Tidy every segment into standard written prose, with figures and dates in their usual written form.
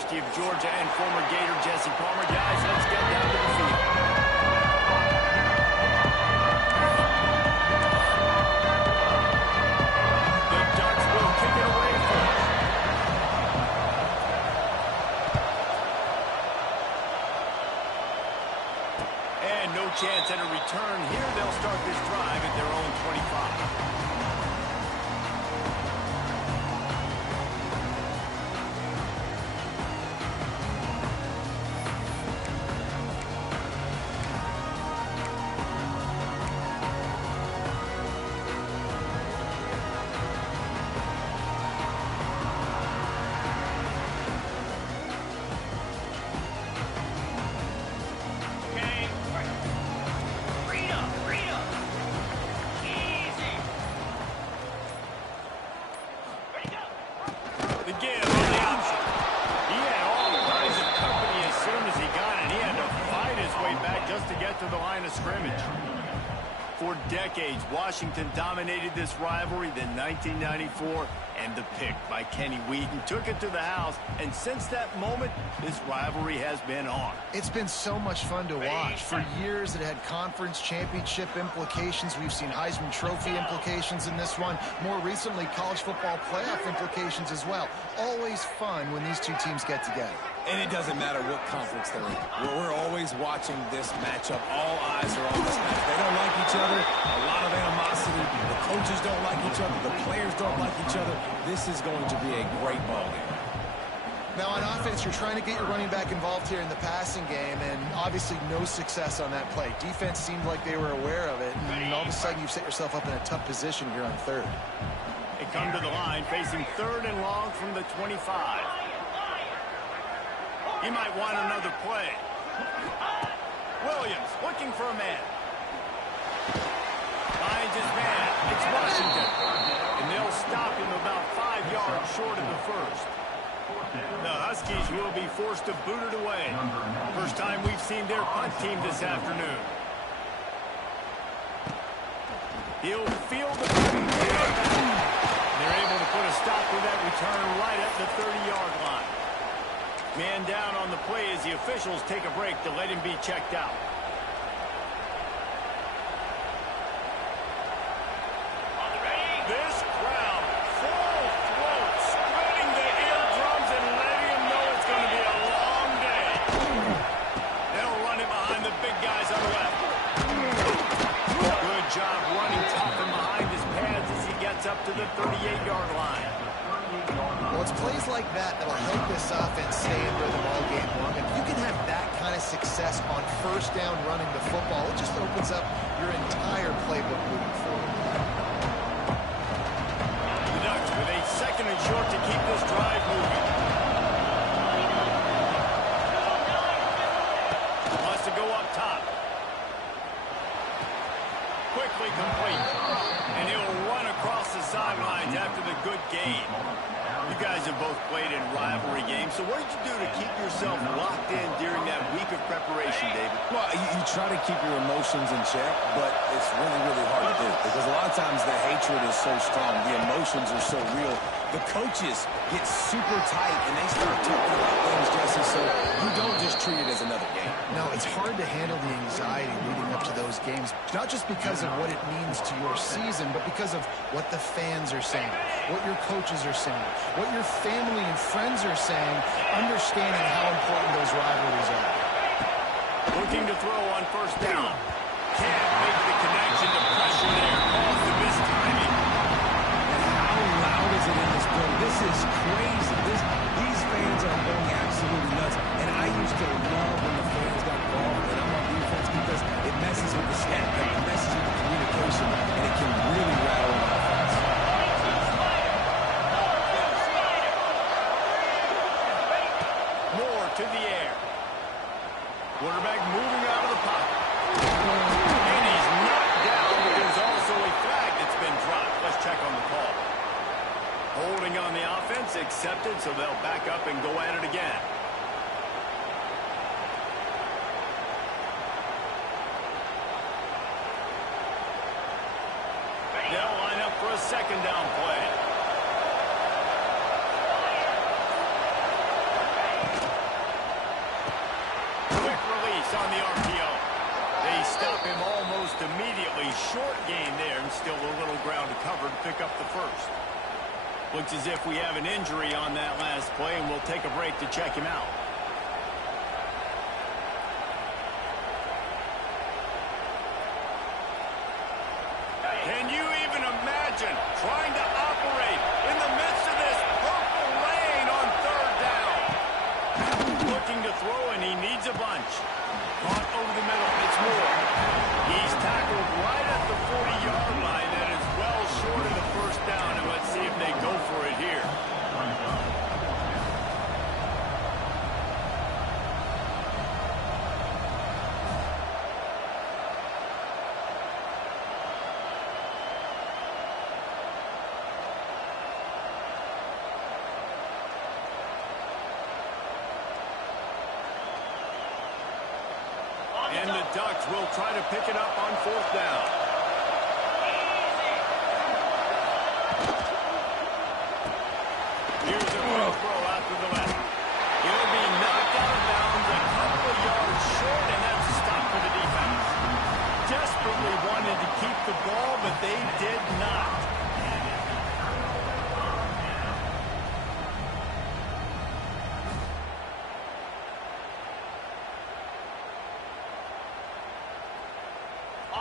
University of Georgia and former Gator Jesse Palmer. Guys, let's get down to the field. The Ducks will kick it away first. And no chance at a return here. They'll start this drive at their own 25. For decades, Washington dominated this rivalry. Then 1994 and the pick by Kenny Wheaton took it to the house. And since that moment, this rivalry has been on. It's been so much fun to watch. For years, it had conference championship implications. We've seen Heisman Trophy implications in this one. More recently, college football playoff implications as well. Always fun when these two teams get together. And it doesn't matter what conference they're in. We're always watching this matchup. All eyes are on this match. They don't like each other. A lot of animosity. The coaches don't like each other. The players don't like each other. This is going to be a great ball game. Now, on offense, you're trying to get your running back involved here in the passing game, and obviously no success on that play. Defense seemed like they were aware of it, and all of a sudden you've set yourself up in a tough position here on third. They come to the line facing third and long from the 25. He might want another play. Williams looking for a man. Finds his man. It's Washington. And they'll stop him about 5 yards short of the first. The Huskies will be forced to boot it away. First time we've seen their punt team this afternoon. He'll field the punt. They're able to put a stop to that return right at the 30-yard line. Man down on the play as the officials take a break to let him be checked out. This crowd, full throat, spreading the eardrums and letting him know it's going to be a long day. They'll run it behind the big guys on the left. Good job running tough and behind his pads as he gets up to the 38-yard line. Well, it's plays like that that'll help this offense stay in rhythm all game long. If you can have that kind of success on first down running the football, it just opens up your entire playbook moving forward. The Ducks with a second and short to keep this drive moving. Wants to go up top. Quickly complete. And he'll run across the sidelines after the good gain. You guys have both played in rivalry games, so what did you do to keep yourself locked in during that week of preparation, David? Well, you try to keep your emotions in check, but it's really, really hard to do because a lot of times the hatred is so strong, the emotions are so real. The coaches get super tight, and they start talking about things, Jesse, so you don't just treat it as another game. No, it's hard to handle the anxiety leading up to those games, not just because of what it means to your season, but because of what the fans are saying, what your coaches are saying, what your family and friends are saying, understanding how important those rivalries are. Looking to throw on first down. Can't make the connection to pressure there. Calls the missed timing. How loud is it in this building? This is crazy. These fans are going absolutely nuts. And I used to love when the fans got involved, and I'm on defense because it messes with the snap count, it messes with the communication, and it can really rattle an offense. Moore to the air. Quarterback moving out of the pocket. And he's knocked down, but there's also a flag that's been dropped. Let's check on the call. Holding on the offense, accepted, so they'll back up and go at it again. They'll line up for a second down play. almost immediately. Short gain there, and still a little ground to cover to pick up the first. Looks as if we have an injury on that last play, and we'll take a break to check him out. Can you even imagine trying to operate in the midst of this purple rain on third down? Looking to throw, and he needs a bunch. Caught over the middle. It's Moore. He's tackled right at the 40-yard line. That is well short of the first down, and let's see if they go for it here. And the Ducks will try to pick it up on fourth down. Here's a quick throw out to the left. He'll be knocked out of bounds a couple of yards short, and that's a stop for the defense. Desperately wanted to keep the ball, but they did not.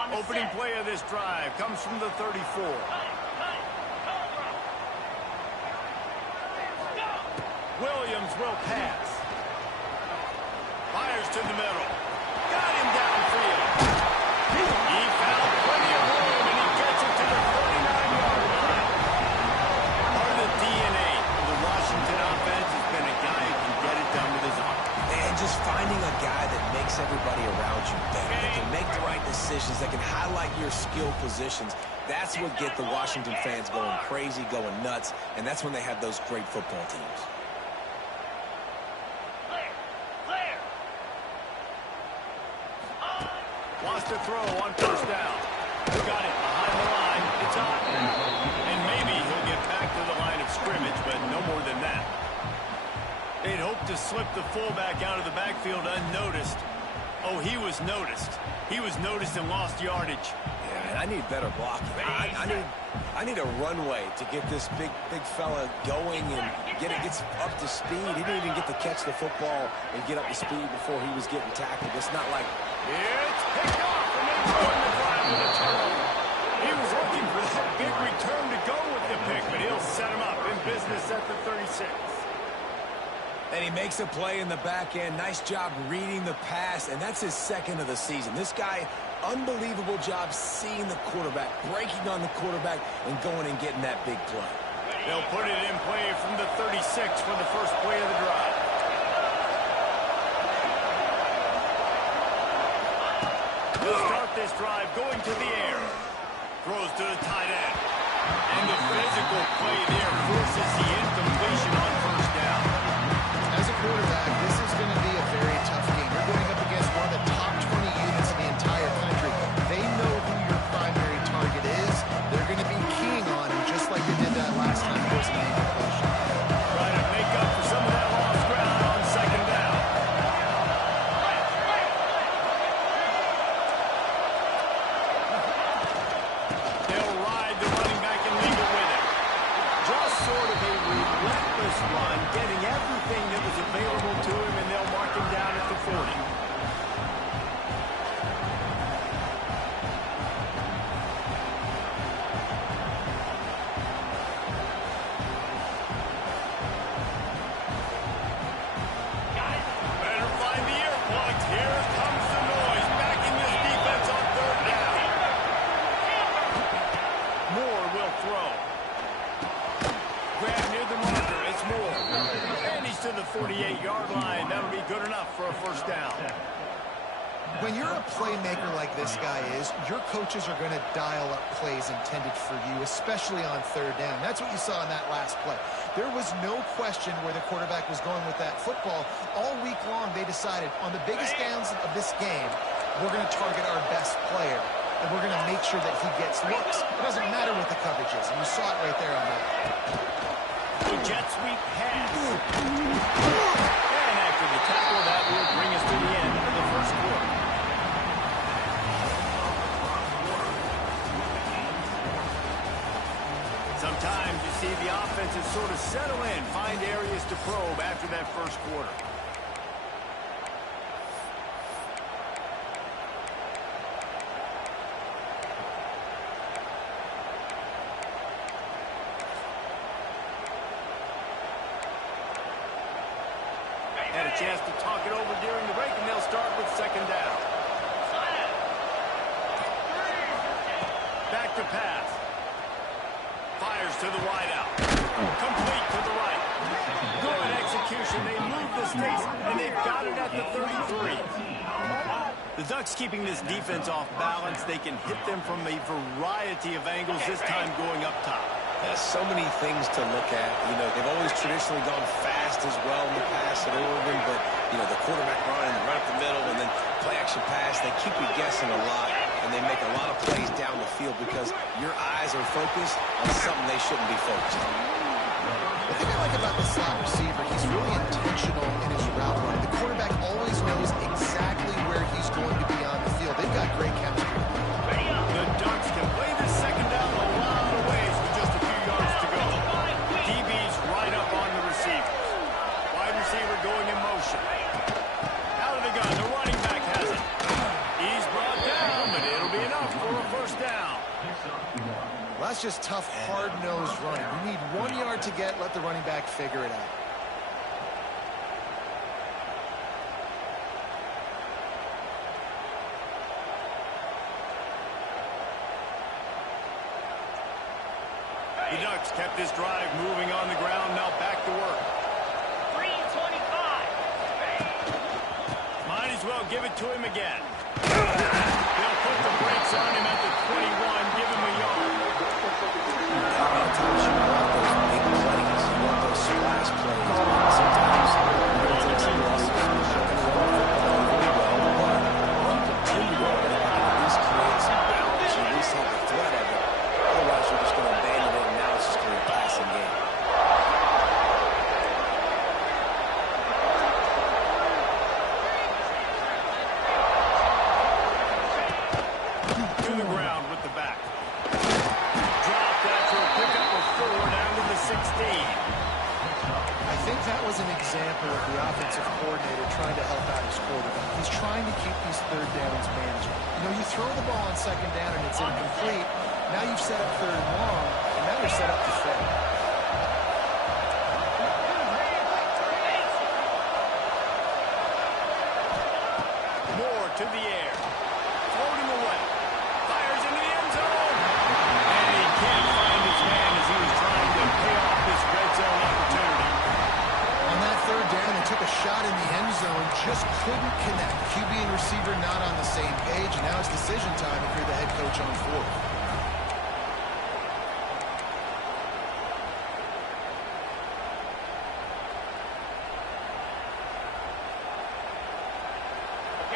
Opening play of this drive comes from the 34. Williams will pass. Fires to the middle. Got him downfield. He found plenty of room, and he gets it to the 39-yard line. Part of the DNA of the Washington offense has been a guy who can get it done with his arm. And just finding a guy that makes everybody around you better, that can make the right decisions, that can highlight your skill positions. That's what get the Washington fans going crazy, going nuts, and that's when they have those great football teams. Wants to throw on first down. Got it behind the line. It's on. And maybe he'll get back to the line of scrimmage, but no more than that. They'd hoped to slip the fullback out of the backfield unnoticed. Oh, he was noticed. He was noticed and lost yardage. Yeah, man, I need better blocking. I need a runway to get this big fella going and get up to speed. He didn't even get to catch the football and get up to speed before he was getting tackled. It's not like... It's picked off, and they run the drive with a turnover. He was looking for that big return to go with the pick, but he'll set him up in business at the 36. And he makes a play in the back end. Nice job reading the pass, and that's his second of the season. This guy, unbelievable job seeing the quarterback, breaking on the quarterback, and going and getting that big play. They'll put it in play from the 36 for the first play of the drive. He'll start this drive going to the air. Throws to the tight end. And the physical play there forces the incompletion on first down. As a quarterback, this is going to be a very tough game. You're going up against one of the top 20 units in the entire country. They know who your primary target is. They're going to be keying on him, just like they did that last time it was an incompletion. Try to make up for some of that lost ground on second down. They'll ride the running back and leave it with him. Just sort of a relentless run, getting everything that was available to him, and they'll mark him down at the 40. Better find the earplugs. Here comes the noise, backing this defense on third down. Moore will throw. Grab near the marker. It's Moore. And he's to the 48-yard line. That'll be good enough for a first down. When you're a playmaker like this guy is, your coaches are going to dial up plays intended for you, especially on third down. That's what you saw in that last play. There was no question where the quarterback was going with that football. All week long, they decided on the biggest downs of this game, we're going to target our best player, and we're going to make sure that he gets looks. It doesn't matter what the coverage is, and you saw it right there on that. The jet sweep pass. And after the tackle, that will bring us to the end of the first quarter. to sort of settle in, find areas to probe after that first quarter. Had a chance to talk it over during the break, and they'll start with second down. Back to pass. Fires to the wideout. Complete to the right. Good execution. They move the sticks, and they've got it at the 33. The Ducks keeping this defense off balance. They can hit them from a variety of angles, this time going up top. So many things to look at. You know, they've always traditionally gone fast as well in the past at Oregon, but, you know, the quarterback run up the middle and then play action pass, they keep you guessing a lot, and they make a lot of plays down the field because your eyes are focused on something they shouldn't be focused on. The thing I like about the slot receiver, he's really intentional in his route running. The quarterback always knows exactly where he's going to be on the field. They've got great chemistry. The Ducks can play this second down a lot of ways with just a few yards to go. DB's right up on the receivers. Wide receiver going in motion. Out of the gun, the running back has it. He's brought down, but it'll be enough for a first down. Well, that's just tough, hard-nosed running. You need 1 yard to get, let the running back figure it out. The Ducks kept this drive moving on the ground, now back to work. 3:25. Might as well give it to him again. They'll put the brakes on him at the 21, give him a yard. A lot of times you want those big plays, you want those splash plays. Sometimes you're going to take some losses. You're not going to run the football really well, but when you continue to run it, at least create some balance. You at least have the threat of it. Otherwise, you're just going to abandon it, and now it's just going to be a passing game. To the ground with the back. Dropped after a pickup of 4 down to the 16. I think that was an example of the offensive coordinator trying to help out his quarterback. He's trying to keep these third downs manageable. You know, you throw the ball on second down and it's incomplete. Now you've set up third and long, and now you're set up to fail. Moore to the air. Floating away. Fires into the end zone. And he can't find his man as he was trying to pay off this red zone opportunity. On that third down, they took a shot in the end zone, just couldn't connect. QB and receiver not on the same page, and now it's decision time if you're the head coach on fourth.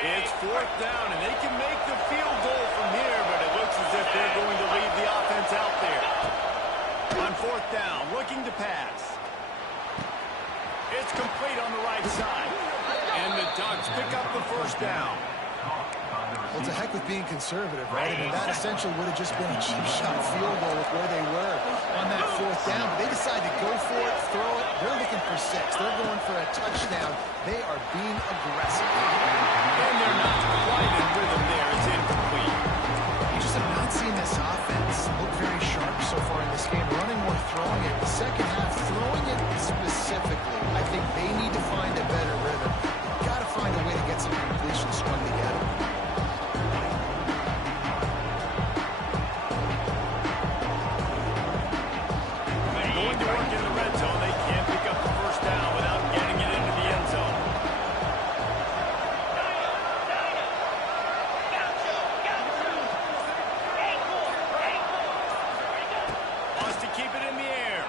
It's fourth down, and they can make the field goal from here, but it looks as if they're going to leave the offense out there. On fourth down, looking to pass. It's complete on the right side. And the Ducks pick up the first down. Well, it's a heck with being conservative, right? I mean, that essentially would have just been a cheap shot field goal with where they were on that fourth down. But they decide to go for it, throw it. They're looking for 6. They're going for a touchdown. They are being aggressive. And they're not quite in rhythm there. It's incomplete. You just have not seen this offense look very sharp so far in this game. Running more, throwing it. The second half, throwing it specifically. I think they need to find a better rhythm. You've got to find a way to get some completions strung together. Going to work in the red zone. They can't pick up the first down without getting it into the end zone. Wants to keep it in the air.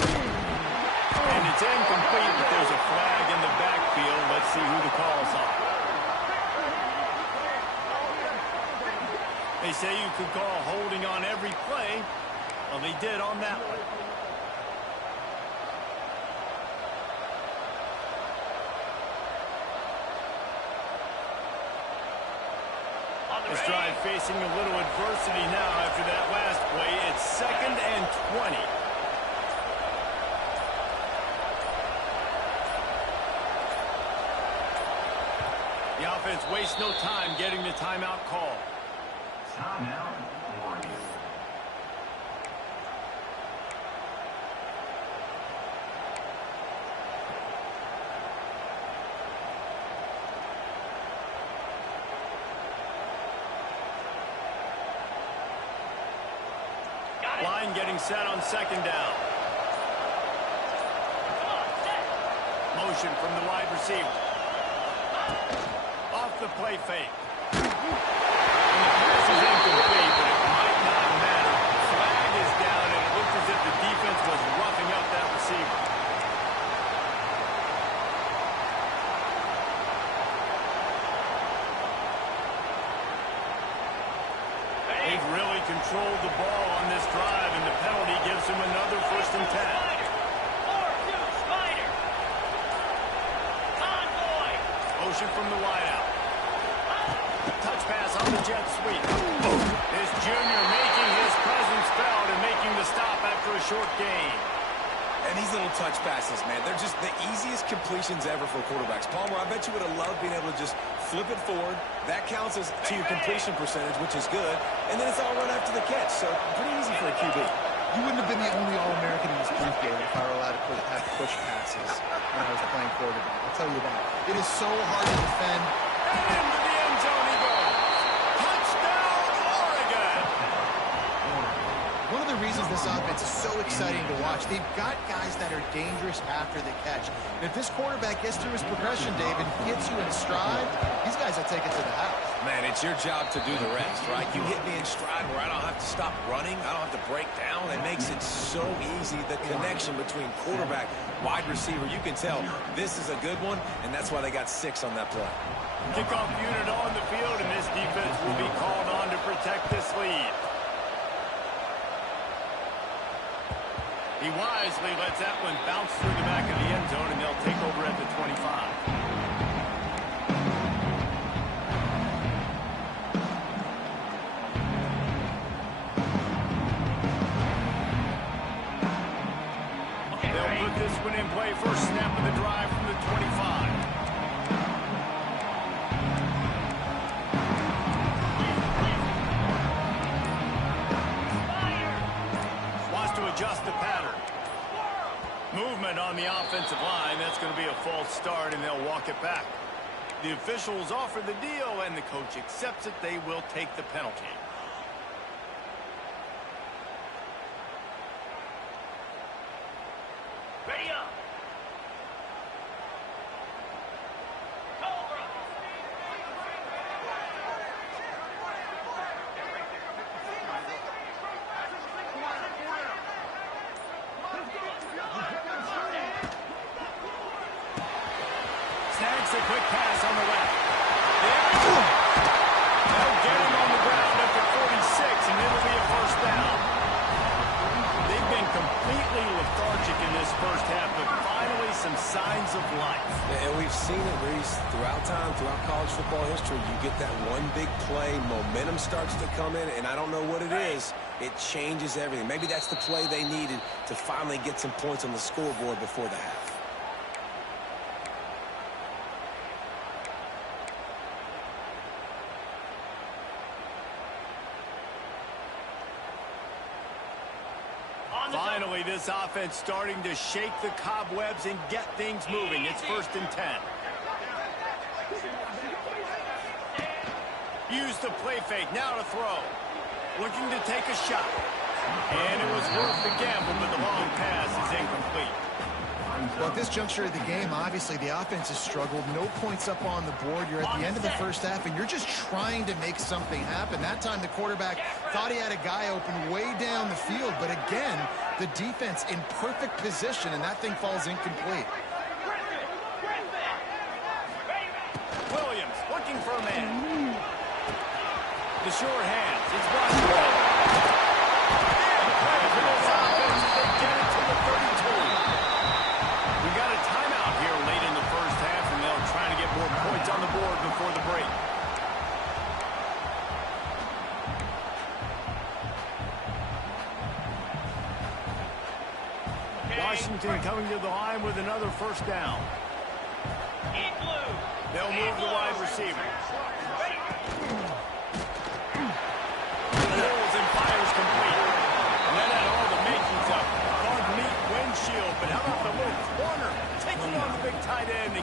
And it's incomplete, but there's a flag in the backfield. Let's see who the call's on. They say you could call holding on every play. Well, they did on that one. This drive facing a little adversity now after that last play. It's 2nd and 20. The offense wastes no time getting the timeout call. Timeout, Oregon. Line getting set on second down. Motion from the wide receiver. Off the play fake. And the pass is incomplete, but it might not matter. Flag is down, and it looked as if the defense was roughing up that receiver. They've really controlled the ball on this drive, and the penalty gives him another 1st and 10. Motion from the wideout. Touch pass on the jet sweep. This junior making his presence felt and making the stop after a short gain. And these little touch passes, man, they're just the easiest completions ever for quarterbacks. Palmer, I bet you would have loved being able to just flip it forward. That counts as to your completion percentage, which is good. And then it's all run after the catch, so pretty easy for a QB. You wouldn't have been the only All-American in this brief game if I were allowed to have push passes when I was playing quarterback. I'll tell you that. It is so hard to defend. And into the end zone he goes. Touchdown, Oregon! One of the reasons this offense is so exciting to watch, they've got guys that are dangerous after the catch. And if this quarterback gets through his progression, David, gets you in stride, these guys will take it to the house. Man, it's your job to do the rest, right? You hit me in stride where I don't have to stop running. I don't have to break down. It makes it so easy, the connection between quarterback, wide receiver. You can tell this is a good one, and that's why they got 6 on that play. Kickoff unit on the field, and this defense will be called on to protect this lead. He wisely lets that one bounce through the back of the end zone, and they'll take over at the 25. This one in play, first snap of the drive from the 25. Wants to adjust the pattern. Movement on the offensive line. That's going to be a false start, and they'll walk it back. The officials offer the deal, and the coach accepts it. They will take the penalty. Ready up. Snags a quick pass on the left. They'll get him on the ground up to 46, and it'll be a first down. They've been completely lethargic in this first half, but finally some signs of life. And we've seen it, Reese, throughout time, throughout college football history. You get that one big play, momentum starts to come in, and I don't know what it is. It changes everything. Maybe that's the play they needed to finally get some points on the scoreboard before the half. Finally, this offense starting to shake the cobwebs and get things moving. It's 1st and 10. Use the play fake. Now to throw. Looking to take a shot. And it was worth the gamble, but the long pass is incomplete. Well, at this juncture of the game, obviously the offense has struggled. No points up on the board. You're at the end of the first half, and you're just trying to make something happen. That time the quarterback thought he had a guy open way down the field, but again, the defense in perfect position, and that thing falls incomplete. Williams looking for a man. The sure hands. It's Washington. The play for this offense as they get it to the 32. We got a timeout here late in the first half, and they'll try to get more points on the board before the break. Washington coming to the line with another first down. They'll move the wide receiver.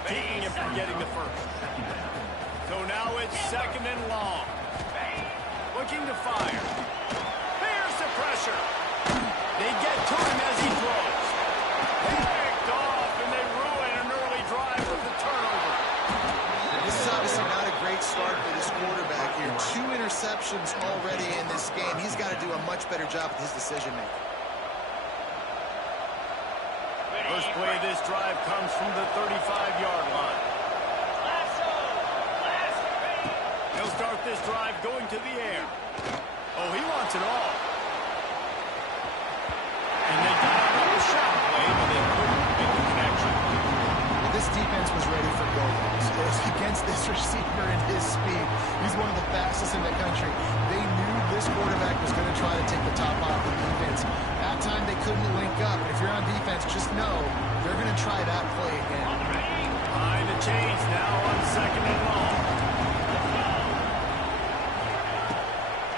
keeping him from getting the first. So now it's 2nd and long. Looking to fire. Here's the pressure. They get to him as he throws. Picked off, and they ruin an early drive with the turnover. This is obviously not a great start for this quarterback here. 2 interceptions already in this game. He's got to do a much better job with his decision-making. First play of this drive comes from the 35-yard line. He'll start this drive going to the air. Oh, he wants it all. And they got out of the shot play, but they couldn't make the connection. Well, this defense was ready for go-goes. Against this receiver and his speed, he's one of the fastest in the country. They knew this quarterback was going to try to take the top off the defense. That time they couldn't link up. If you're on defense, just know they're going to try that play again. Behind the chains now on 2nd and long.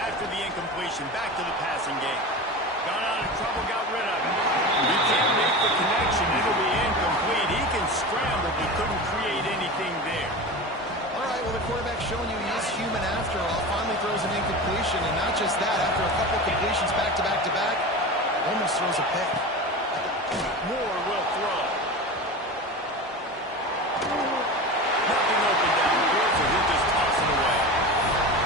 After the incompletion, back to the passing game. Got out of trouble, got rid of it. He can't make the connection. It'll be incomplete. He can scramble, but couldn't create anything there. All right, well, the quarterback's showing you he is human after all. Finally throws an incompletion, and not just that, after a couple completions back-to-back-to-back, almost throws a pick. Moore will throw. Nothing open downfield, so he'll just toss it away.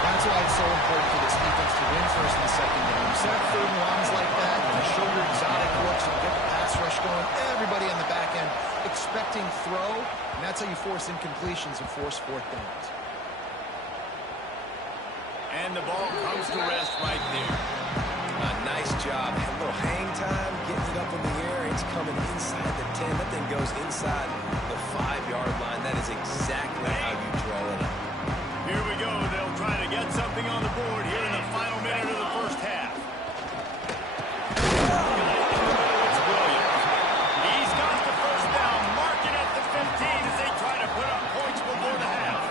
That's why it's so important for this defense to win first and second down. You set up 3rd and longs like that, and you show your exotic looks and get the pass rush going. Everybody on the back end expecting throw, and that's how you force incompletions and force 4th downs. And the ball comes to rest right there. Nice job. A little hang time, getting it up in the air. It's coming inside the 10. That thing goes inside the 5-yard line. That is exactly how you draw it up. Here we go. They'll try to get something on the board here in the final minute of the first half. It's Williams. He's got the first down. Mark it at the 15 as they try to put up points before the half.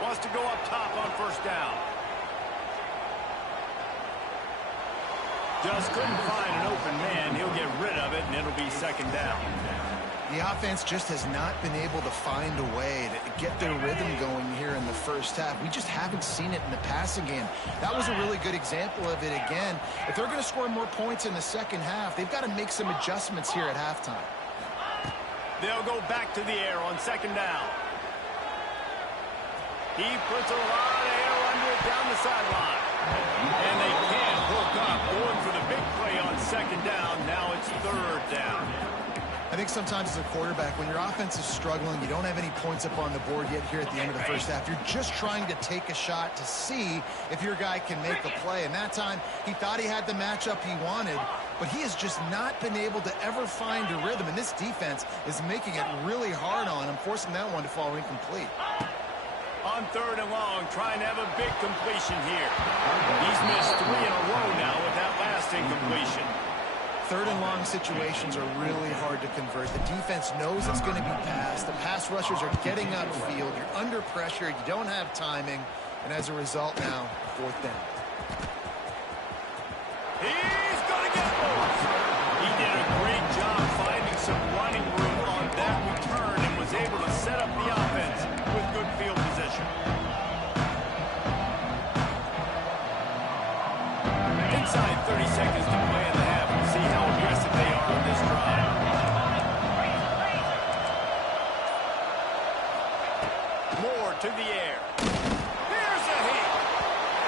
Wants to go up top on first down. Just couldn't find an open man. He'll get rid of it, and it'll be 2nd down. The offense just has not been able to find a way to get their rhythm going here in the first half. We just haven't seen it in the passing game. That was a really good example of it again. If they're going to score more points in the second half, they've got to make some adjustments here at halftime. They'll go back to the air on 2nd down. He puts a lot of air under it down the sideline. And they can't hook up. Going for the big play on 2nd down. Now it's 3rd down. I think sometimes as a quarterback, when your offense is struggling, you don't have any points up on the board yet here at the end of the first half. You're just trying to take a shot to see if your guy can make a play. And that time, he thought he had the matchup he wanted, but he has just not been able to ever find a rhythm. And this defense is making it really hard on him, forcing that one to fall incomplete. On 3rd and long, trying to have a big completion here. He's missed 3 in a row now with that last incompletion. 3rd and long situations are really hard to convert. The defense knows it's going to be passed. The pass rushers are getting upfield. You're under pressure. You don't have timing. And as a result now, 4th down. He's going to get loose. He did a great job finding some running room on that return and was able to set up the offense with good field position. Inside 30 seconds to play in the half. We'll see how aggressive they are on this drive. Moore to the air. Here's a hit.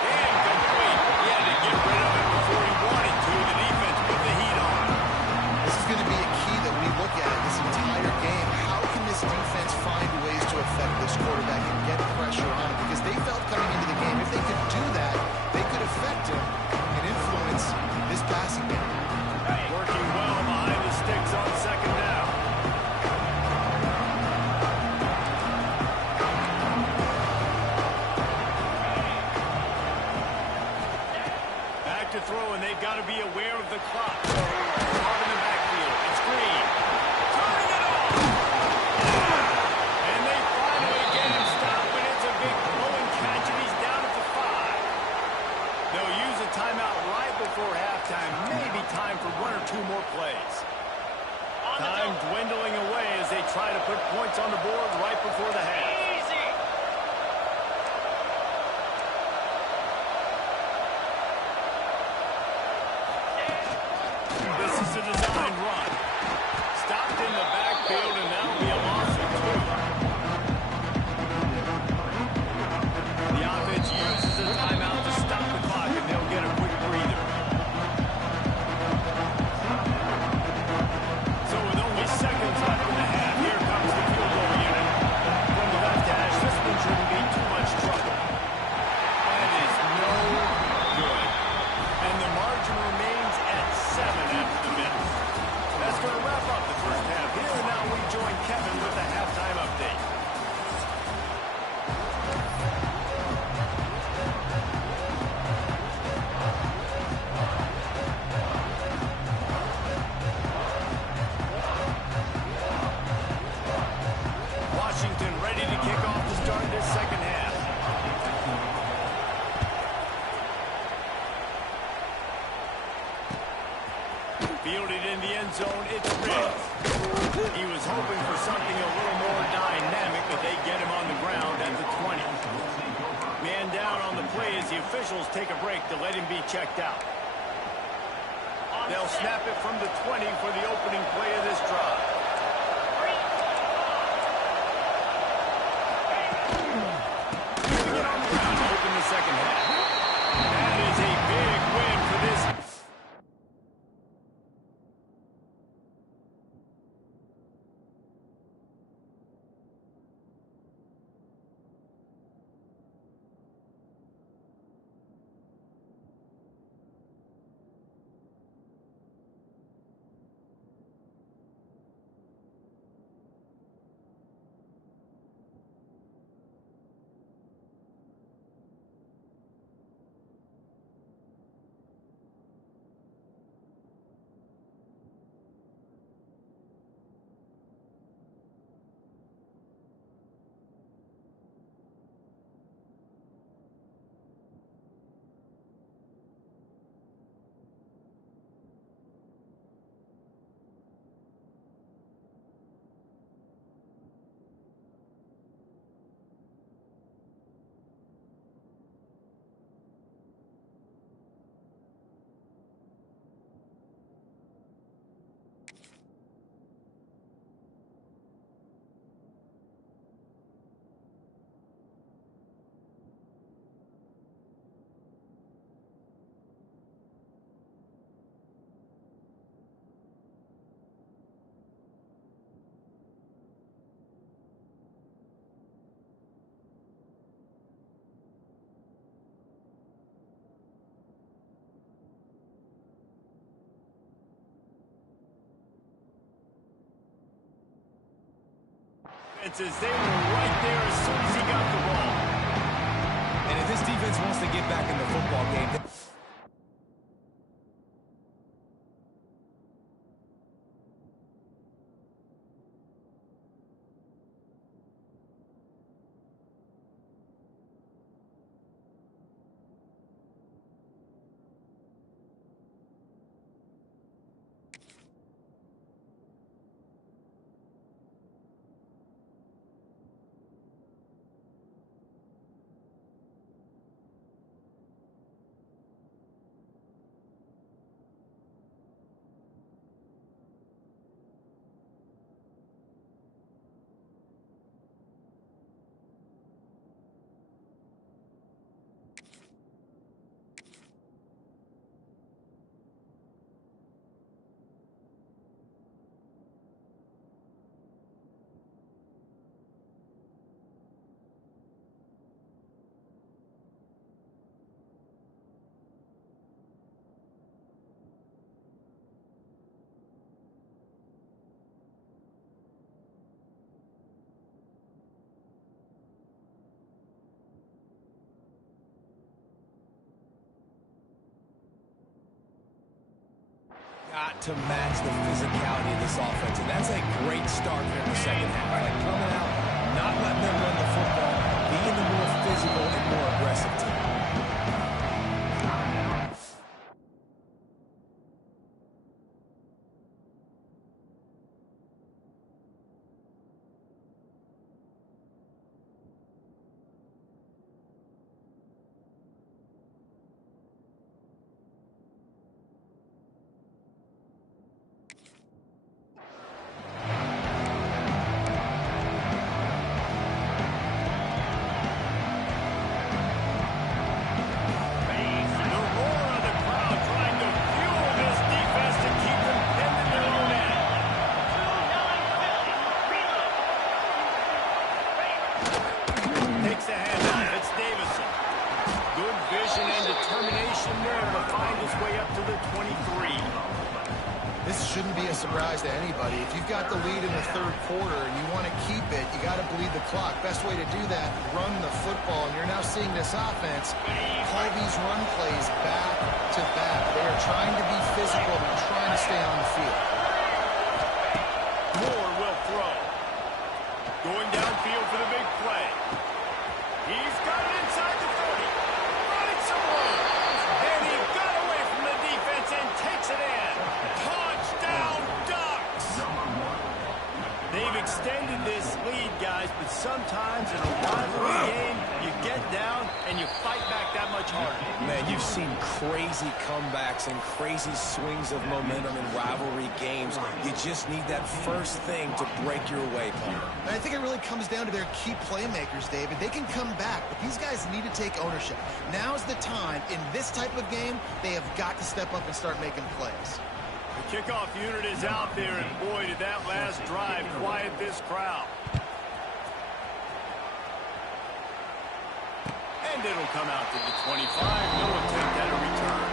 Incomplete. He had to get rid of it before he wanted to. The defense put the heat on him. This is going to be a key that we look at this entire game. How can this defense find ways to affect this quarterback and get pressure on him? Because they felt coming into the game, if they could do that, they could affect him and influence this passing game. Working well behind the sticks on 2nd down. Back to throw, and they've got to be aware of the clock. Caught in the backfield. It's Green. Turning it off. And they finally get him stopped, but it's a big blowing catch, and he's down at the 5. They'll use a timeout right before halftime, maybe be time for one or two more plays. Time dwindling away as they try to put points on the board right before the half. This is a designed run. Stopped in the backfield, and that'll be a loss of 2. The offense uses a timeout to stop the clock, and they'll get a quick breather. So with only seconds left in the half, here comes the field goal unit. From the left hash, this one shouldn't be too much trouble. That is no good. And the margin remains at 7 after the minute. That's going to wrap up the first half here, and now we join Kevin with the halftime update. Washington ready to kick off to start this second half. Fielded in the end zone, it's Riggs. He was hoping for something a little more dynamic, but they get him on the ground at the 20. Man down on the play as the officials take a break to let him be checked out. They'll snap it from the 20 for the opening play of this drive. Keeping it on the ground to open the second half. That is a big win for this. As they were right there as soon as he got the ball. And if this defense wants to get back in the football game, got to match the physicality of this offense, and that's a great start here in the second half. Like coming out, not letting them run the football, being the more physical and more aggressive team. This shouldn't be a surprise to anybody. If you've got the lead in the third quarter and you want to keep it, you got to bleed the clock. Best way to do that, run the football. And you're now seeing this offense call these run plays back to back. They are trying to be physical and trying to stay on the field. Moore will throw. Going downfield for the big play. He's got it inside the 30. Running some room. And he got away from the defense and takes it in. Touchdown Ducks! They've extended this lead, guys, but sometimes in a rivalry game, you get down and you fight back that much harder. Man, you've seen crazy comebacks and crazy swings of momentum in rivalry games. You just need that first thing to break your way, Paul. And I think it really comes down to their key playmakers, David. They can come back, but these guys need to take ownership. Now's the time. In this type of game, they have got to step up and start making plays. The kickoff unit is out there, and boy, did that last drive quiet this crowd. And it'll come out to the 25. No attempt at a return.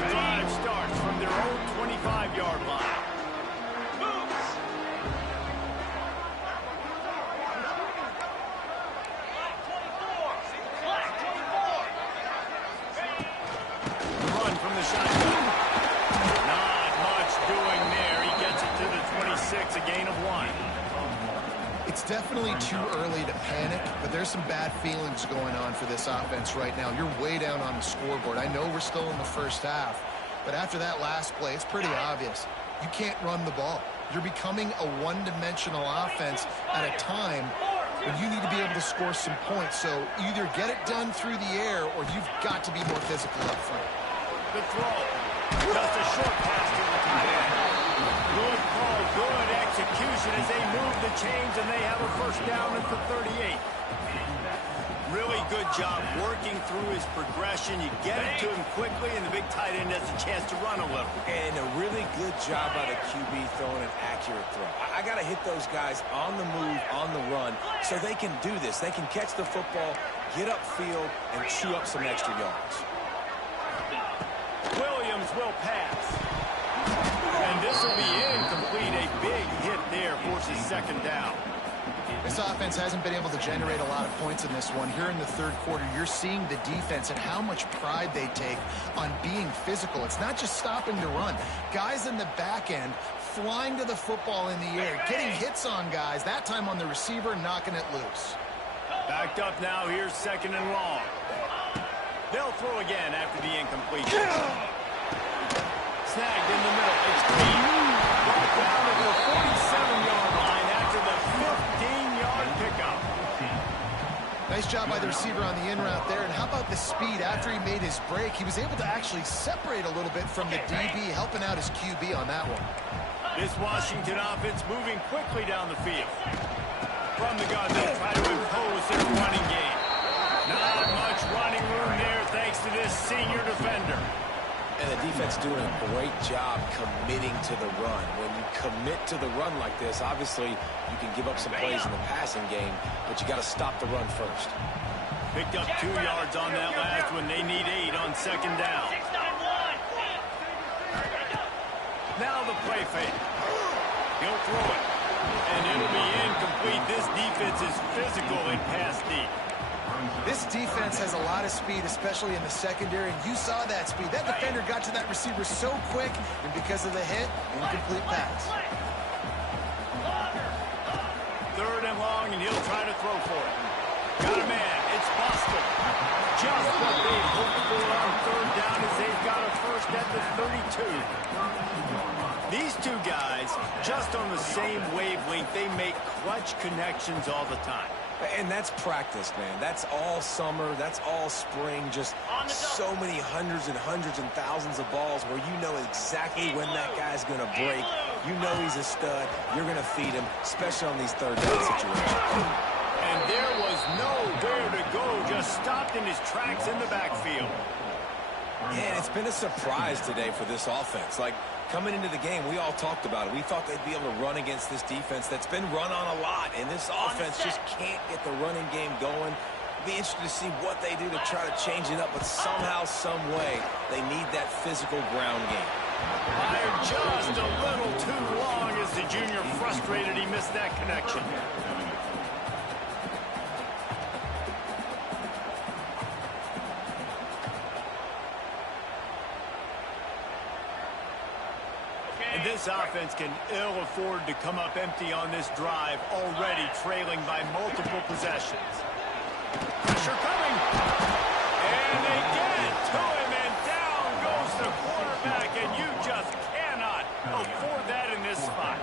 The drive starts from their own 25-yard line. A gain of 1. It's definitely too early to panic, but there's some bad feelings going on for this offense right now. You're way down on the scoreboard. I know we're still in the first half, but after that last play, it's pretty obvious. You can't run the ball. You're becoming a one-dimensional offense at a time when you need to be able to score some points. So either get it done through the air or you've got to be more physical up front. The throw. Just a short pass to the tight end. Good call, good execution as they move the chains, and they have a first down at the 38. Really good job working through his progression. You get it to him quickly, and the big tight end has a chance to run a little. And a really good job by the QB throwing an accurate throw. I got to hit those guys on the move, on the run, so they can do this. They can catch the football, get upfield, and chew up some extra yards. Williams will pass. And this will be incomplete. A big hit there forces second down. This offense hasn't been able to generate a lot of points in this one. Here in the third quarter, you're seeing the defense and how much pride they take on being physical. It's not just stopping to run. Guys in the back end flying to the football in the air, getting hits on guys, that time on the receiver, knocking it loose. Backed up now, here's second and long. They'll throw again after the incompletion. Snagged in the middle. It's Green. Brought down at the 47-yard line after the 15-yard pickup. Nice job by the receiver on the in route there. And how about the speed after he made his break? He was able to actually separate a little bit from the DB, helping out his QB on that one. This Washington offense moving quickly down the field. From the gun, they'll try to impose their running game. Not much running room there thanks to this senior defender. And the defense doing a great job committing to the run. When you commit to the run like this, obviously you can give up some plays in the passing game, but you got to stop the run first. Picked up 2 yards on that last one. They need 8 on second down. Now the play fake. He'll throw it. And it'll be incomplete. This defense is physical in pass deep. This defense has a lot of speed, especially in the secondary, and you saw that speed. That defender got to that receiver so quick, and because of the hit, incomplete pass. Third and long, and he'll try to throw for it. Got a man. It's Boston. Just what they hoped for on third down as they've got a first at the 32. These two guys, just on the same wavelength, they make clutch connections all the time. And that's practice, man. That's all summer. That's all spring. Just so many hundreds and hundreds and thousands of balls where you know exactly when that guy's going to break. You know he's a stud. You're going to feed him, especially on these third down situations. And there was nowhere to go. Just stopped in his tracks in the backfield. Yeah, it's been a surprise today for this offense. Like, Coming into the game, we all talked about it. We thought they'd be able to run against this defense that's been run on a lot, and this offense just can't get the running game going. Be interested to see what they do to try to change it up, but somehow, some way, they need that physical ground game. Fired just a little too long as the junior frustrated he missed that connection. And this offense can ill afford to come up empty on this drive, already trailing by multiple possessions. Pressure coming. And they get it to him, and down goes the quarterback, and you just cannot afford that in this spot.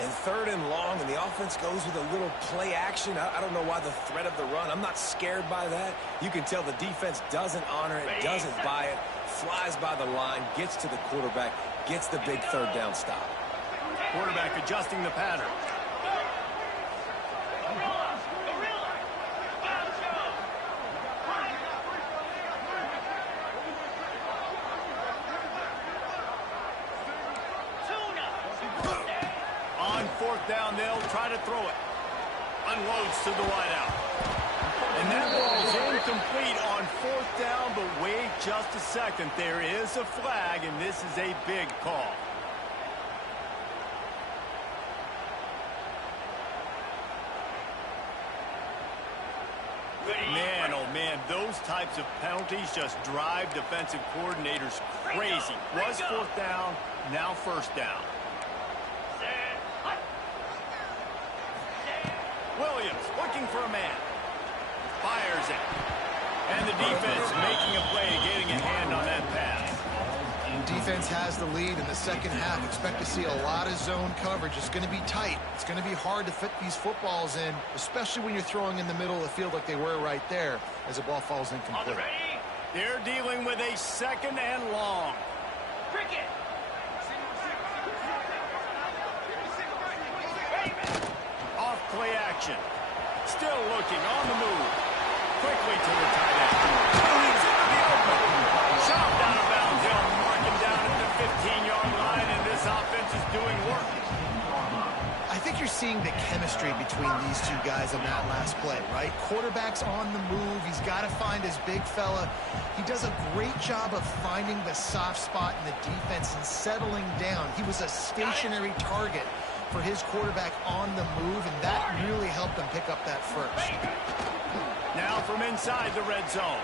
And 3rd and long, and the offense goes with a little play action. I don't know why the threat of the run. I'm not scared by that. You can tell the defense doesn't honor it, doesn't buy it, flies by the line, gets to the quarterback, gets the big 3rd down stop. Quarterback adjusting the pattern. On 4th down, they'll try to throw it. Unloads to the wideout. And that ball's incomplete on 4th down, but wait just a second. There is a flag, and this is a big call. Man, oh man, those types of penalties just drive defensive coordinators crazy. Was 4th down, now 1st down. Williams looking for a man. Fires it. And the defense making a play, getting a hand on that pass. Defense has the lead in the second half. Expect to see a lot of zone coverage. It's going to be tight. It's going to be hard to fit these footballs in, especially when you're throwing in the middle of the field like they were right there as the ball falls incomplete. They're dealing with a 2nd and long. Cricket. Off play action. Still looking on the move. Quickly to the tight end. He's into the open. Chopped out of bounds. They'll mark him down at the 15-yard line, and this offense is doing work. I think you're seeing the chemistry between these two guys on that last play, right? Quarterback's on the move. He's got to find his big fella. He does a great job of finding the soft spot in the defense and settling down. He was a stationary target for his quarterback on the move, and that really helped them pick up that first. Now from inside the red zone.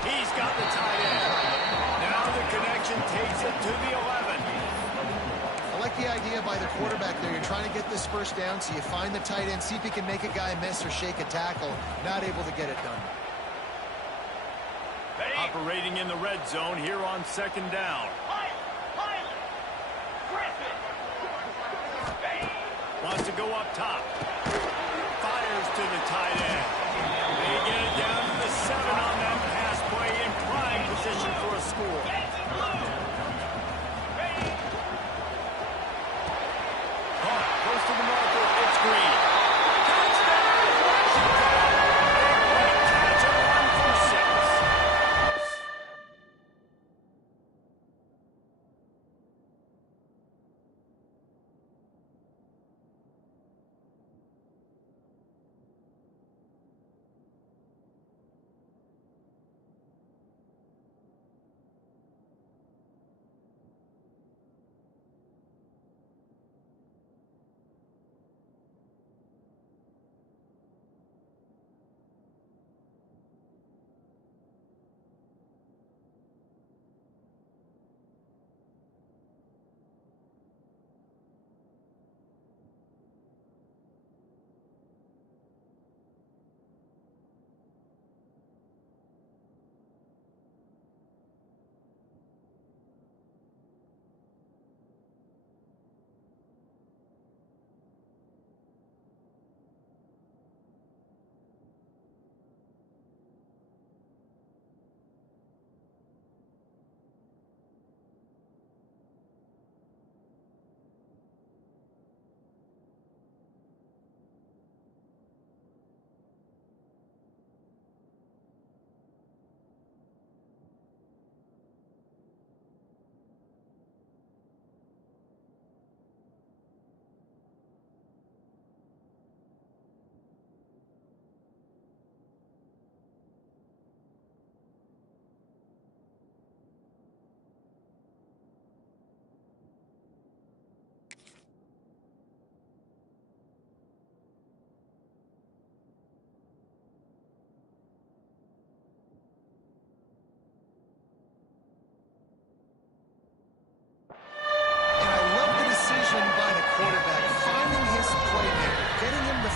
He's got the tight end. Now the connection takes it to the 11. I like the idea by the quarterback there. You're trying to get this first down, so you find the tight end, see if he can make a guy miss or shake a tackle. Not able to get it done. Operating in the red zone here on 2nd down. Wants to go up top. Fires to the tight end. They get it down to the 7 on that pass play in prime position for a score. Close to the marker. It's Green. Touchdown! Great catch and run for 6.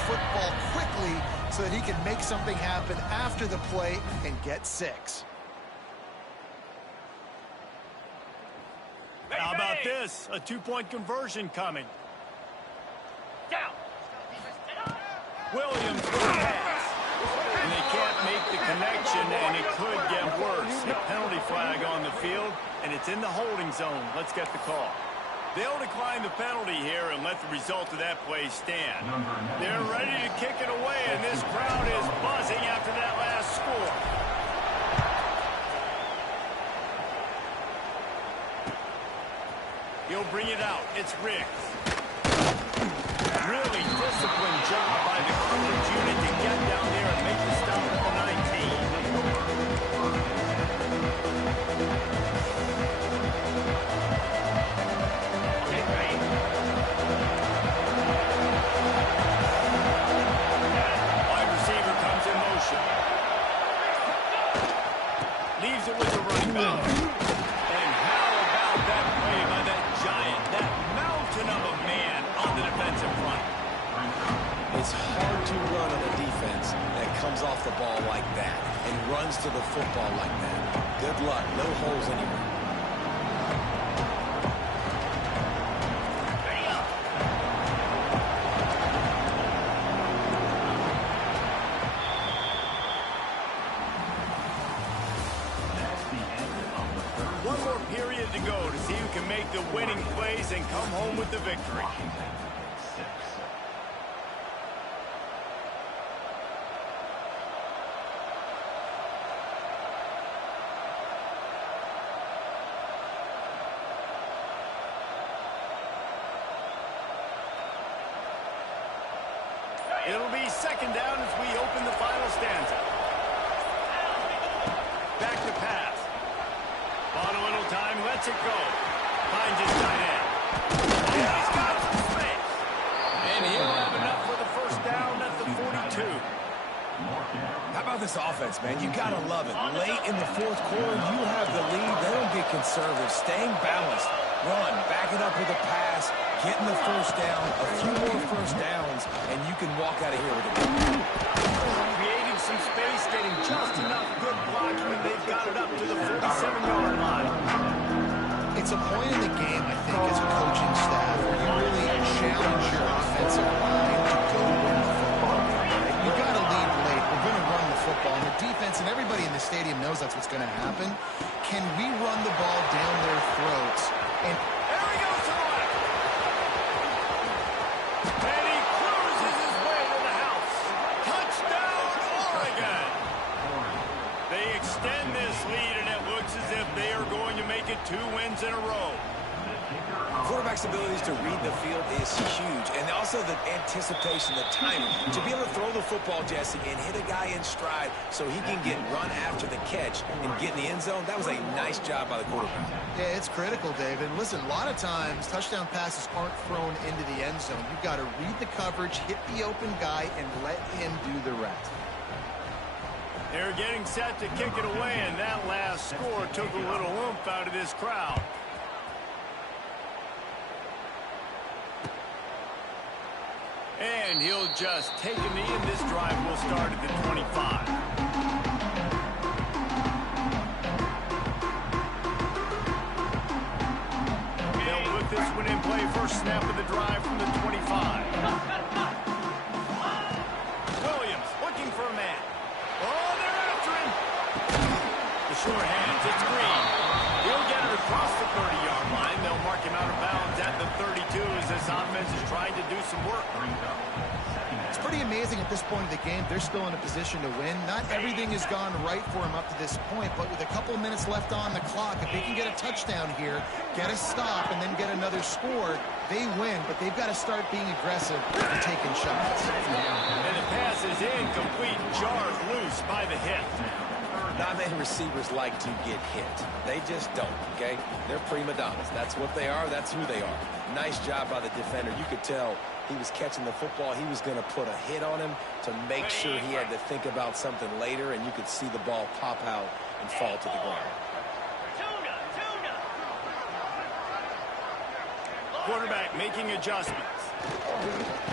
football quickly so that he can make something happen after the play and get 6. How about this? A 2-point conversion coming. Down. Williams with a pass. And they can't make the connection, and it could get worse. A penalty flag on the field, and it's in the holding zone. Let's get the call. They'll decline the penalty here and let the result of that play stand. They're ready to kick it away, and this crowd is buzzing after that last score. He'll bring it out. It's Riggs. Really disciplined job by the coverage unit to get down there and make the stop at the 19. Okay, great. Wide receiver comes in motion. Leaves it with the running back. And how about that play by that giant, that mountain of a man on the defensive front? It's hard to run on a defense that comes off the ball like that and runs to the football like that. Good luck. No holes anywhere. Ready up. That's the end of the third. One more period to go to see who can make the winning plays and come home with the victory. Washington, 6. It'll be second down as we open the final stanza. Back to pass. Bought a little time, lets it go. Finds his tight end. And he's got some space. And he'll have enough for the first down at the 42. How about this offense, man? You got to love it. Late in the fourth quarter, you have the lead. They don't get conservative. Staying balanced. Run. Back it up with a pass. Getting the first down. A few more first downs, and you can walk out of here with a win. Creating some space, getting just enough good blocking, and they've got it up to the 47-yard line. It's a point in the game, I think, as a coaching staff, where you really challenge your offensive line to go win the football game. Right? You got to lead late. We're going to run the football. And the defense and everybody in the stadium knows that's what's going to happen. Can we run the ball down their throats? And There he goes to the left. And he cruises his way to the house. Touchdown, Oregon. They extend this lead, and it looks as if they are going to make it 2 wins in a row. Quarterback's abilities to read the field is huge, and also the anticipation, the timing. To be able to throw the football, Jesse, and hit a guy in stride so he can get run after the catch and get in the end zone, that was a nice job by the quarterback. yeah, it's critical, David. Listen, a lot of times touchdown passes aren't thrown into the end zone. You've got to read the coverage, hit the open guy, and let him do the rest. They're getting set to kick it away, and that last score took a little oomph out of this crowd. And he'll just take a knee, and this drive will start at the 25. They'll put this one in play. First snap of the drive from the 25. Williams looking for a man. Oh, they're after him. The short hands, it's Green. He'll get it across the 30-yard line. They'll mark him out of bounds at the 32 as this offense is trying to do some work. It's pretty amazing at this point of the game. They're still in a position to win. Not everything has gone right for them up to this point, but with a couple of minutes left on the clock, if they can get a touchdown here, get a stop, and then get another score, they win. But they've got to start being aggressive and taking shots. And the pass is incomplete, jarred loose by the hit. Not many receivers like to get hit. They just don't, okay? They're prima donnas. That's what they are. That's who they are. Nice job by the defender. You could tell he was catching the football. He was going to put a hit on him to make sure he had to think about something later, and you could see the ball pop out and fall to the ground. Quarterback making adjustments.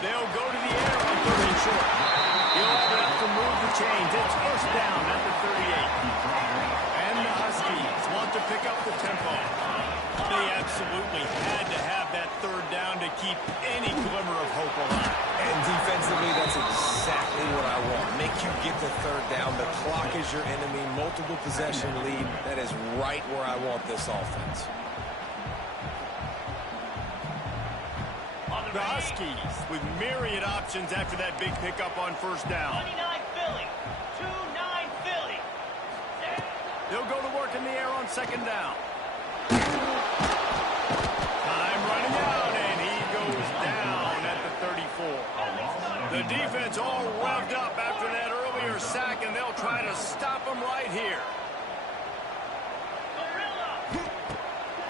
They'll go to the air on 3rd and short. chains. It's first down at the 38. And the Huskies want to pick up the tempo. They absolutely had to have that third down to keep any glimmer of hope alive. And defensively, that's exactly what I want. Make you get the third down. The clock is your enemy. Multiple possession lead. That is right where I want this offense. The Huskies with myriad options after that big pickup on first down. 29 Philly. 2-9 Philly. They'll go to work in the air on second down. Time running out, and he goes down at the 34. The defense all revved up after that earlier sack, and they'll try to stop him right here.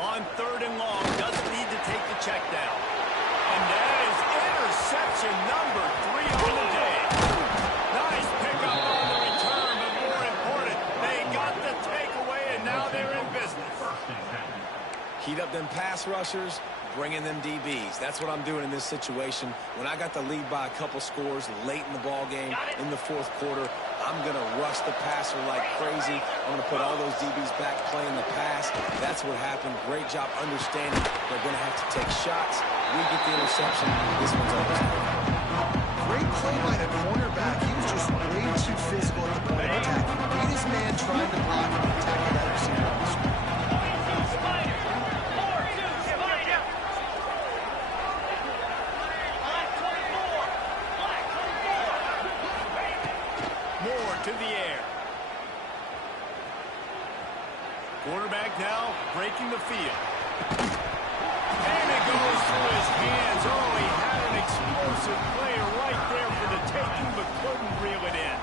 On third and long, doesn't need to take the check down. And that is interception number 3 on the day. Nice pickup on the return, but more important, they got the takeaway, and now they're in business. Heat up them pass rushers, bring in them DBs. That's what I'm doing in this situation. When I got the lead by a couple scores late in the ball game, in the fourth quarter, I'm going to rush the passer like crazy. I'm going to put all those DBs back playing the pass. That's what happened. Great job understanding they're going to have to take shots. We get the interception. This one's always Great play by the cornerback. He was just way too physical at the point of attack. He beat his man trying to block and attack that receiver on the screen. To the air. Quarterback now breaking the field. And it goes through his hands. Oh, he had an explosive player right there for the taking, but couldn't reel it in.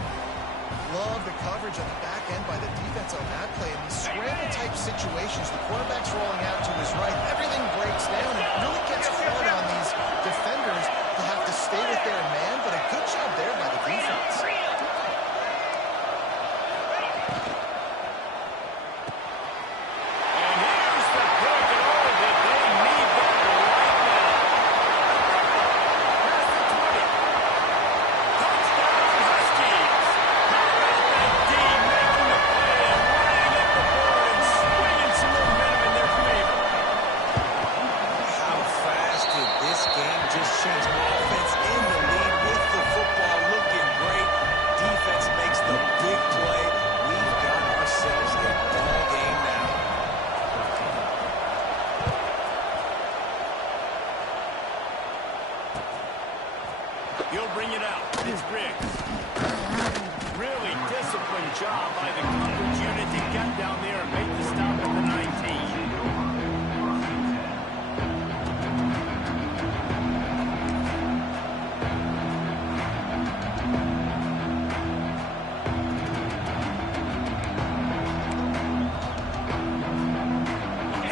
Love the coverage on the back end by the defense on that play. In these scramble-type situations, the quarterback's rolling out to his right. Everything breaks down, and it really gets hard on these defenders to have to stay with their man, but a good job there by the defense. He'll bring it out. It's Briggs. Really disciplined job by the coverage unit to get down there and make the stop at the 19.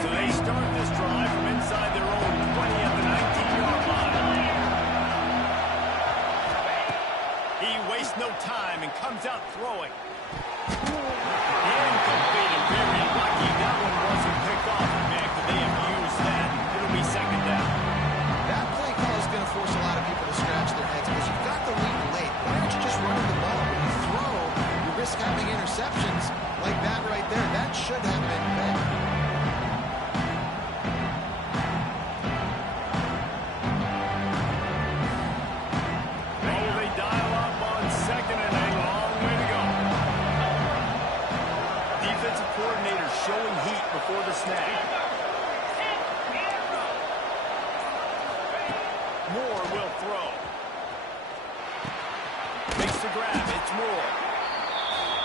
So they start this drive from inside their own 20 at the 19-yard line. He wastes no time and comes out throwing. Incomplete and very lucky that one wasn't picked off. Man, could they have used that? It'll be second down. That play call is going to force a lot of people to scratch their heads because you've got the lead late. Why aren't you just running the ball? When you throw, you risk having interceptions like that right there. That should have been big. Showing heat before the snap. Moore will throw. Makes the grab. It's Moore.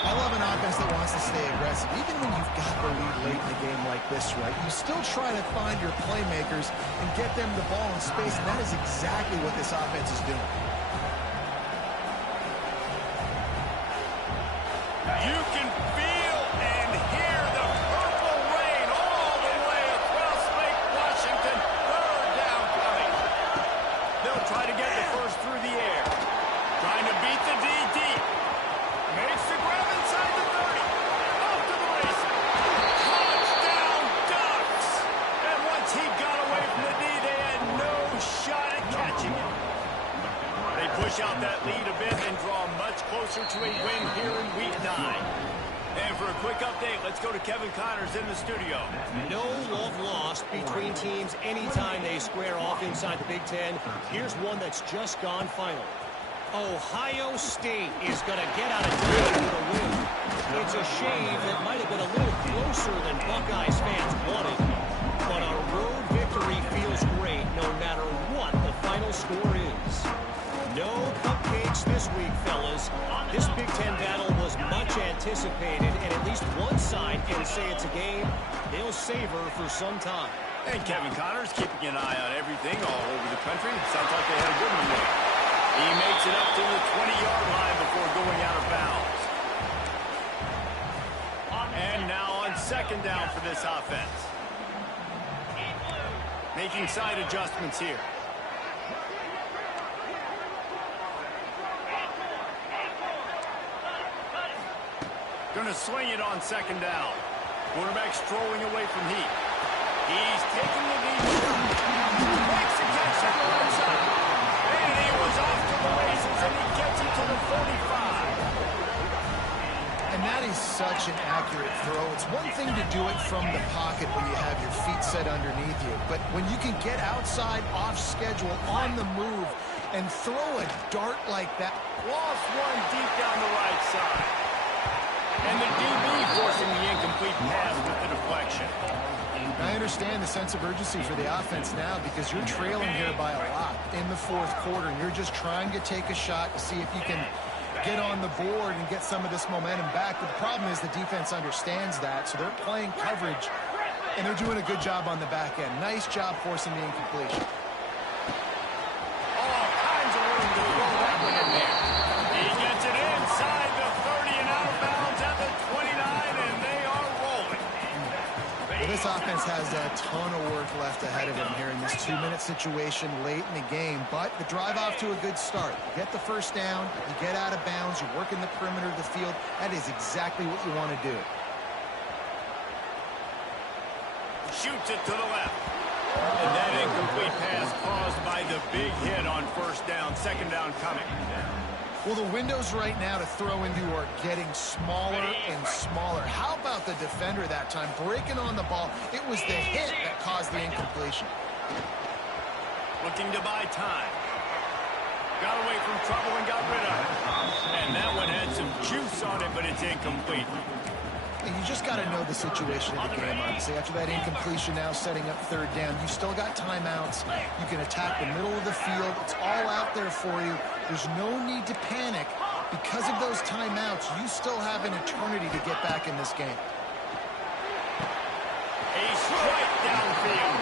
I love an offense that wants to stay aggressive. Even when you've got the lead late in a game like this, right, you still try to find your playmakers and get them the ball in space, and that is exactly what this offense is doing. You can feel and hear the purple rain all the way across Lake Washington. Third down coming. They'll try to get the first through the air. Trying to beat the D deep. Makes the grab inside the 30. Off to the races. Touchdown Ducks. And once he got away from the D, they had no shot at catching him. They put that lead a bit and draw much closer to a win here in Week 9. And for a quick update, let's go to Kevin Connors in the studio. No love lost between teams anytime they square off inside the Big Ten. Here's one that's just gone final. Ohio State is going to get out of town with a win. It's a shame that might have been a little closer than Buckeyes fans wanted. But a road victory feels great no matter what the final score is. No cupcakes this week, fellas. This Big Ten battle was much anticipated, and at least one side can say it's a game they'll savor for some time. And Kevin Connors keeping an eye on everything all over the country. Sounds like they had a good one there. He makes it up to the 20-yard line before going out of bounds. And now on second down for this offense. Making side adjustments here. Going to swing it on second down. Quarterback strolling away from heat. He's taking the deep shot. Makes the catch on the right side. And he was off to the races, and he gets it to the 45. And that is such an accurate throw. It's one thing to do it from the pocket when you have your feet set underneath you, but when you can get outside, off schedule, on the move, and throw a dart like that. Lost one deep down the right side. And the DB forcing the incomplete pass with the deflection. I understand the sense of urgency for the offense now because you're trailing here by a lot in the fourth quarter, and you're just trying to take a shot to see if you can get on the board and get some of this momentum back. But the problem is the defense understands that, so they're playing coverage, and they're doing a good job on the back end. Nice job forcing the incompletion. All kinds of room to throw that one in there. He gets it inside the 30 and out of bounds at the 29, and they are rolling. Well, this offense has a ton of work left ahead of them here in this 2-minute situation late in the game, but the drive off to a good start. You get the first down, you get out of bounds, you work in the perimeter of the field. That is exactly what you want to do. Shoots it to the left. And that incomplete pass caused by the big hit on first down. Second down coming. Well, the windows right now to throw into are getting smaller and smaller. How about the defender that time breaking on the ball? It was the hit that caused the incompletion. Looking to buy time. Got away from trouble and got rid of it. And that one had some juice on it, but it's incomplete. You just got to know the situation of the game, honestly. After that incompletion now setting up third down, you still got timeouts. You can attack the middle of the field. It's all out there for you. There's no need to panic. Because of those timeouts, you still have an eternity to get back in this game. A strike downfield.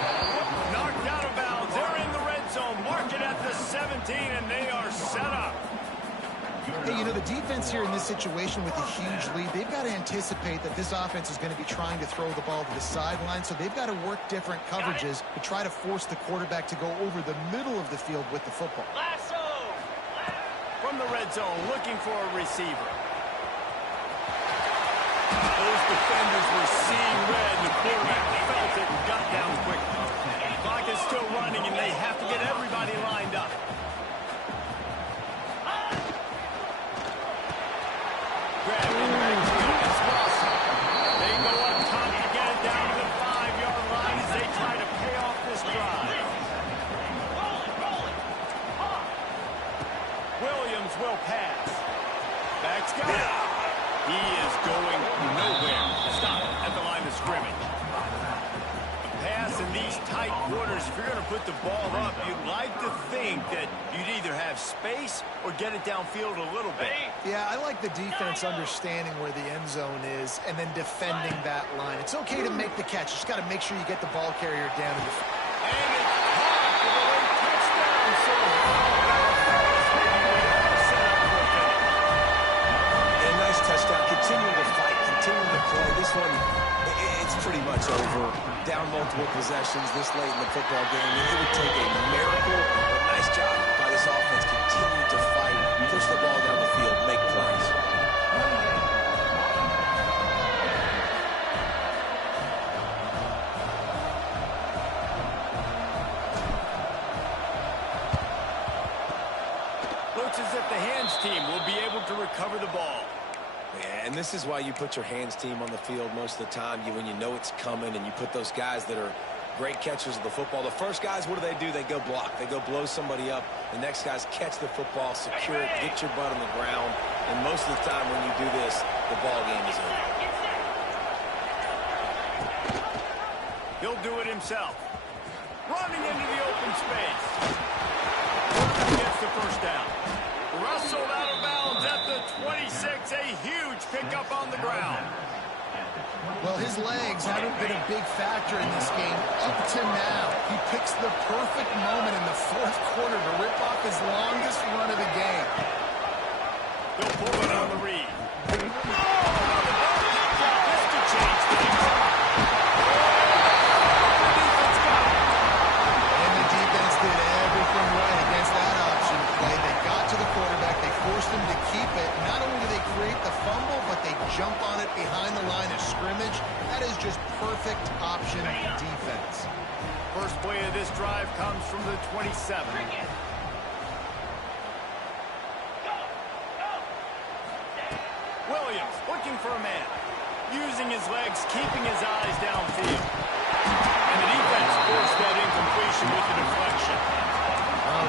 Knocked out of bounds. They're in the red zone. Mark it at the 17, and they are set up. Hey, you know, the defense here in this situation with a huge lead, they've got to anticipate that this offense is going to be trying to throw the ball to the sideline, so they've got to work different coverages to try to force the quarterback to go over the middle of the field with the football. From the red zone, looking for a receiver. Those defenders were seeing red, and the quarterback felt it and got down quickly. The clock is still running, and they have to get everybody lined up. They go up top to get it down to the 5-yard line as they try to pay off this drive. Williams will pass. Back's got it. He is going nowhere. Stop at the line of scrimmage. A pass in these tight quarters, if you're going to put the ball up, you'd like to think that you'd either have space or get it downfield a little bit. Yeah, I like the defense understanding where the end zone is and then defending that line. It's okay to make the catch. You just got to make sure you get the ball carrier down in the field. And it's caught for a late touchdown. So And a nice touchdown. Continuing to fight, continuing to play. This one, it's pretty much over. Down multiple possessions this late in the football game. It would take a miracle, but nice job by this offense. Continue to fight, push the ball down the field, make plays. looks as if the hands team will be able to recover the ball. Yeah, and this is why you put your hands team on the field most of the time. When you know it's coming, and you put those guys that are great catchers of the football. The first guys, what do? They go block. They go blow somebody up. The next guys catch the football, secure it, get your butt on the ground. And most of the time when you do this, the ball game is over. He'll do it himself. Running into the open space. Gets the first down. Rustled out of bounds at the 26. A huge pickup on the ground. Well, his legs haven't been a big factor in this game up to now. He picks the perfect moment in the fourth quarter to rip off his longest run of the game. He'll pull it on the read. Oh, the ball popped out. This could change things. And the defense did everything right against that option play. They got to the quarterback. They forced him to keep it. Not only do they create the fumble, but they jump on it behind the line of scrimmage. That is just perfect option defense. First play of this drive comes from the 27. Williams looking for a man. Using his legs, keeping his eyes downfield. And the defense forced that incompletion with the deflection.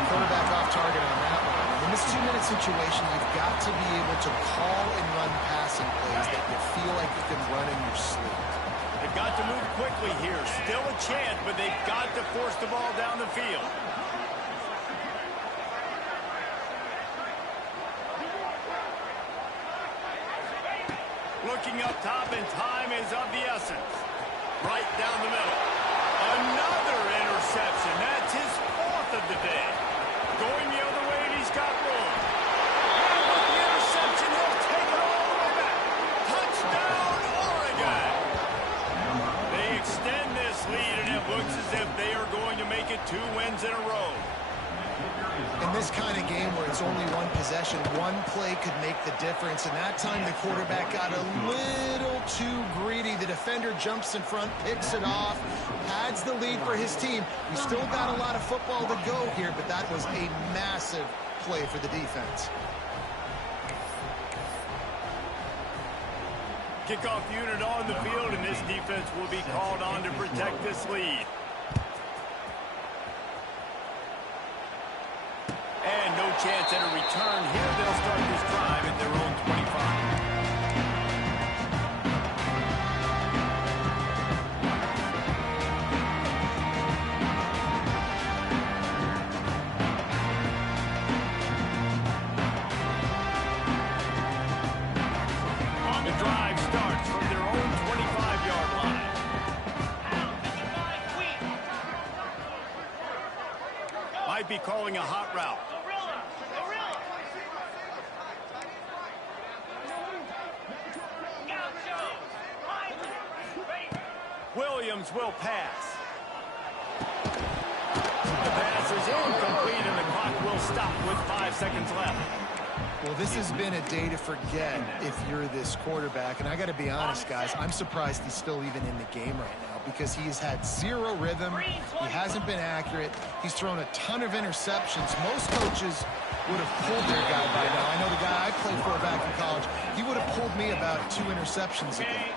Quarterback off target on that one. In this 2-minute situation, you've got to be able to call and run passing plays that you feel like you can run in your sleep. They've got to move quickly here. Still a chance, but they've got to force the ball down the field. Looking up top, and time is of the essence. Right down the middle. Another interception. That's his fourth of the day. Going the other way, and he's got room. And with the interception, he'll take it all the way back. Touchdown, Oregon! They extend this lead, and it looks as if they are going to make it 2 wins in a row. In this kind of game where it's only one possession, one play could make the difference. And that time the quarterback got a little too greedy. The defender jumps in front, picks it off, adds the lead for his team. We still got a lot of football to go here, but that was a massive play for the defense. Kickoff unit on the field, and this defense will be called on to protect this lead. And no chance at a return here. They'll start this drive at their own 25. The drive starts from their own 25-yard line. Might be calling a hot route. Williams will pass. The pass is incomplete, and the clock will stop with 5 seconds left. Well, this has been a day to forget if you're this quarterback. And I got to be honest, guys, I'm surprised he's still even in the game right now because he has had zero rhythm. He hasn't been accurate. He's thrown a ton of interceptions. Most coaches would have pulled their guy by now. I know the guy I played for back in college, he would have pulled me about 2 interceptions a game.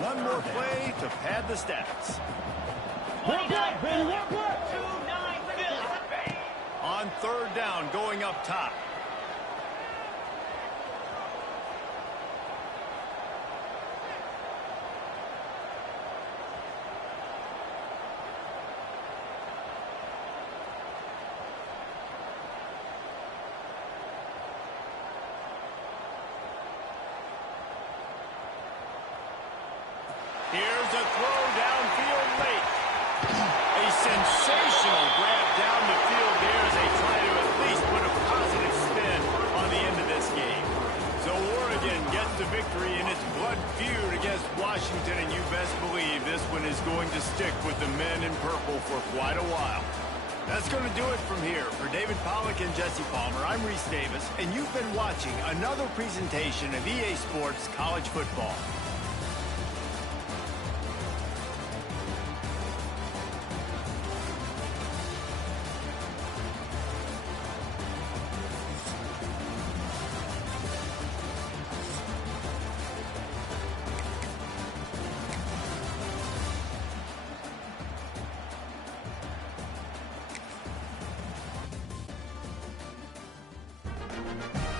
One more play to pad the stats. On third down, going up top. Here's a throw downfield late. A sensational grab down the field there as they try to at least put a positive spin on the end of this game. So Oregon gets the victory in its blood feud against Washington, and you best believe this one is going to stick with the men in purple for quite a while. That's going to do it from here. For David Pollack and Jesse Palmer, I'm Reese Davis, and you've been watching another presentation of EA Sports College Football. it.